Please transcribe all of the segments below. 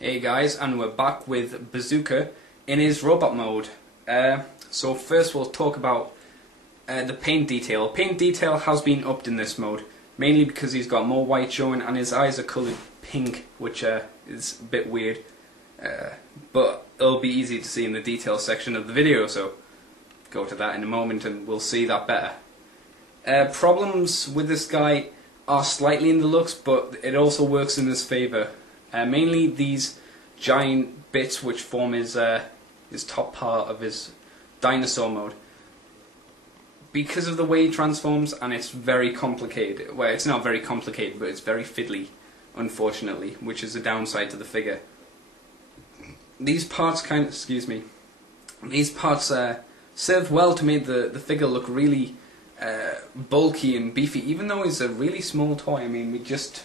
Hey guys, and we're back with Bazooka in his robot mode. So first we'll talk about the paint detail. Paint detail has been upped in this mode, mainly because he's got more white showing and his eyes are coloured pink, which is a bit weird. But it'll be easy to see in the detail section of the video, so go to that in a moment and we'll see that better. Problems with this guy are slightly in the looks, but it also works in his favour. Mainly these giant bits which form his top part of his dinosaur mode. Because of the way he transforms, and it's very complicated. Well, it's not very complicated, but it's very fiddly, unfortunately, which is a downside to the figure. These parts serve well to make the figure look really bulky and beefy, even though he's a really small toy. I mean, we just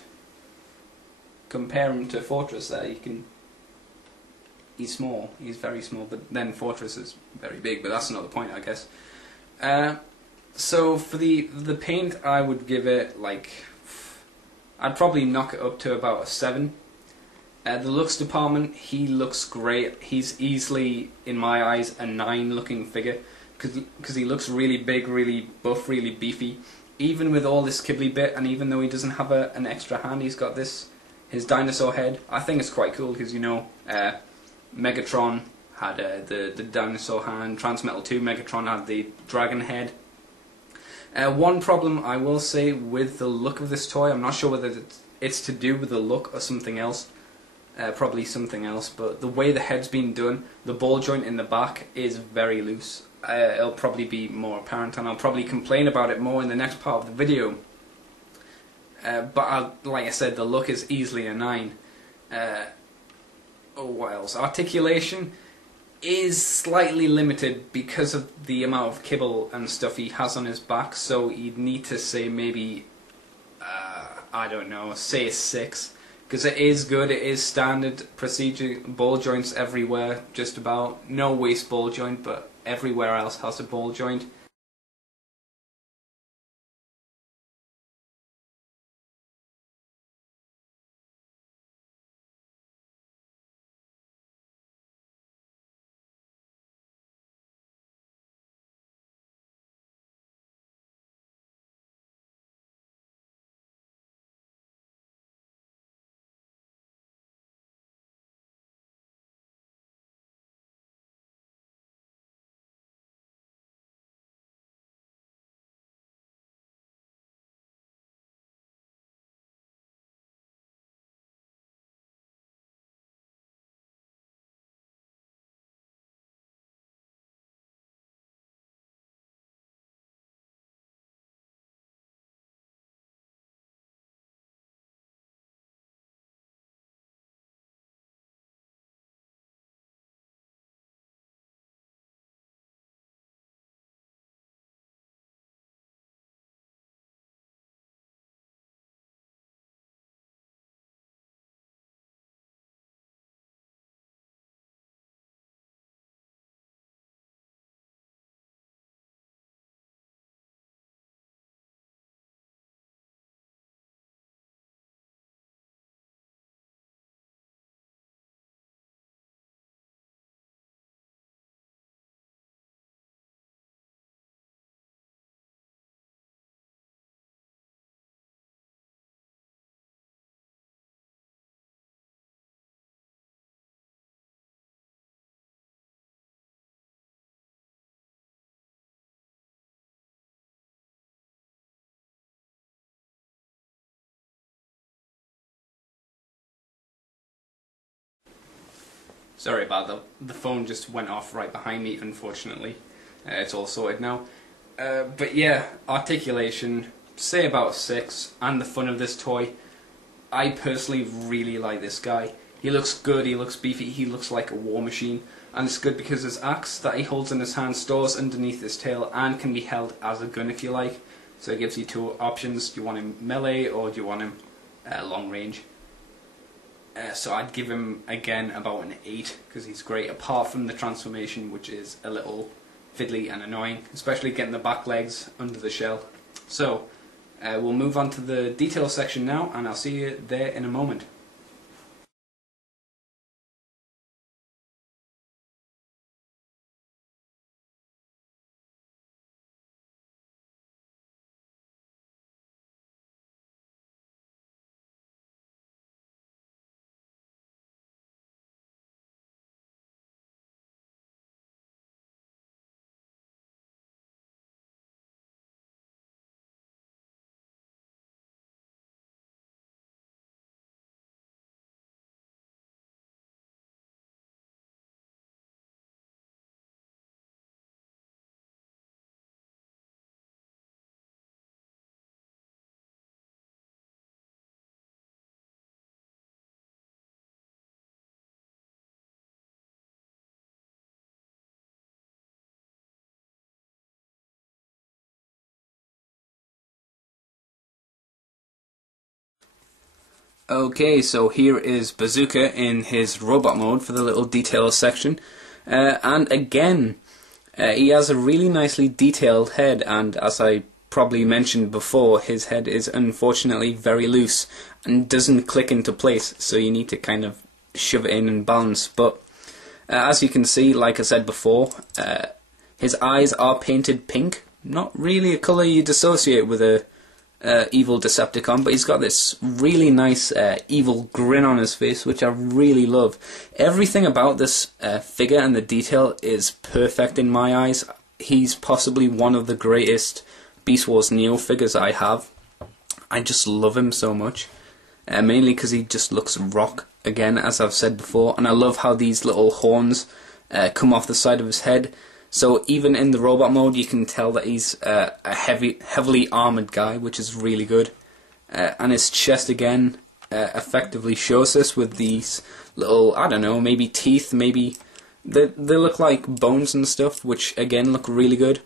compare him to Fortress there. He's small, he's very small, but then Fortress is very big, but that's not the point, I guess. So for the paint, I would give it I'd probably knock it up to about a 7. The looks department, he looks great. He's easily, in my eyes, a 9 looking figure, because he looks really big, really buff, really beefy. Even with all this kibbly bit, and even though he doesn't have an extra hand, he's got his dinosaur head. I think it's quite cool because, you know, Megatron had the dinosaur hand, Transmetal 2 Megatron had the dragon head. One problem I will say with the look of this toy, I'm not sure whether it's to do with the look or something else, probably something else, but the way the head's been done, the ball joint in the back is very loose. It'll probably be more apparent, and I'll probably complain about it more in the next part of the video. But like I said, the look is easily a 9. What else? Articulation is slightly limited because of the amount of kibble and stuff he has on his back, so you'd need to say maybe, I don't know, say a 6. Because it is good, it is standard procedure, ball joints everywhere, just about. No waist ball joint, but everywhere else has a ball joint. Sorry about that, the phone just went off right behind me, unfortunately. It's all sorted now. But yeah, articulation, say about 6, and the fun of this toy. I personally really like this guy. He looks good, he looks beefy, he looks like a war machine. And it's good because his axe that he holds in his hand stores underneath his tail and can be held as a gun if you like. So it gives you 2 options. Do you want him melee or do you want him long range? So I'd give him, again, about an 8, because he's great, apart from the transformation, which is a little fiddly and annoying, especially getting the back legs under the shell. So, we'll move on to the detail section now, and I'll see you there in a moment. Okay, so here is Bazooka in his robot mode for the little details section. And again, he has a really nicely detailed head, and as I probably mentioned before, his head is unfortunately very loose and doesn't click into place, so you need to kind of shove it in and balance. But as you can see, like I said before, his eyes are painted pink. Not really a colour you'd associate with a evil Decepticon, but he's got this really nice evil grin on his face, which I really love. Everything about this figure and the detail is perfect in my eyes. He's possibly one of the greatest Beast Wars Neo figures I have. I just love him so much, mainly because he just looks rock, again, as I've said before, and I love how these little horns come off the side of his head. So even in the robot mode, you can tell that he's a heavily armoured guy, which is really good. And his chest, again, effectively shows this with these little, I don't know, maybe teeth, maybe... They look like bones and stuff, which, again, look really good.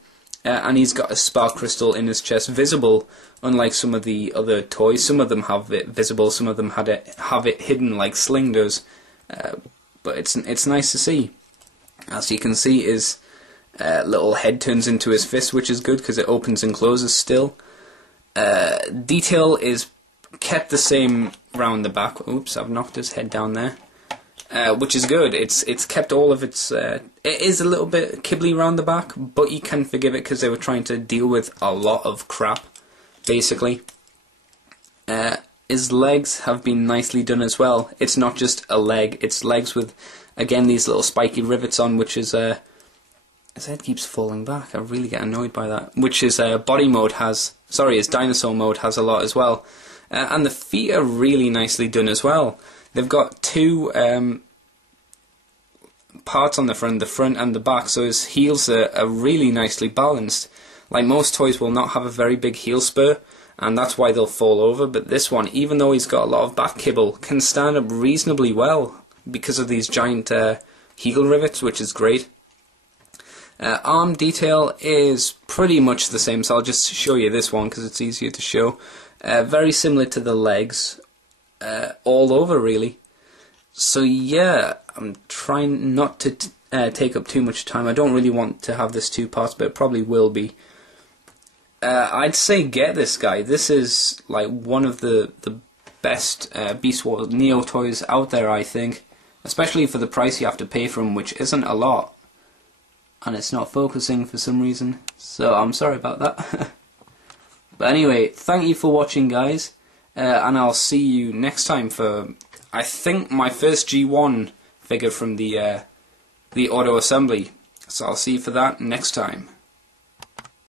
And he's got a spark crystal in his chest, visible, unlike some of the other toys. Some of them have it visible, some of them have it hidden like Sling does. But it's nice to see. As you can see, his little head turns into his fist, which is good because it opens and closes still. Detail is kept the same round the back. Oops, I've knocked his head down there. Which is good. It's kept all of its... it is a little bit kibbly round the back, but you can forgive it because they were trying to deal with a lot of crap, basically. His legs have been nicely done as well. It's not just a leg, it's legs with, again, these little spiky rivets on, which is... his head keeps falling back. I really get annoyed by that. Which his body mode has... Sorry, his dinosaur mode has a lot as well. And the feet are really nicely done as well. They've got two parts on the front and the back, so his heels are really nicely balanced. Like most toys will not have a very big heel spur, and that's why they'll fall over, but this one, even though he's got a lot of back kibble, can stand up reasonably well because of these giant heel rivets, which is great. Arm detail is pretty much the same, so I'll just show you this one because it's easier to show. Very similar to the legs. All over, really. So yeah, I'm trying not to take up too much time. I don't really want to have this two parts, but it probably will be. I'd say get this guy. This is like one of the best Beast Wars Neo toys out there, I think. Especially for the price you have to pay for him, which isn't a lot. And it's not focusing for some reason, so I'm sorry about that. But anyway, thank you for watching, guys. And I'll see you next time for, I think, my first G1 figure from the auto assembly. So I'll see you for that next time.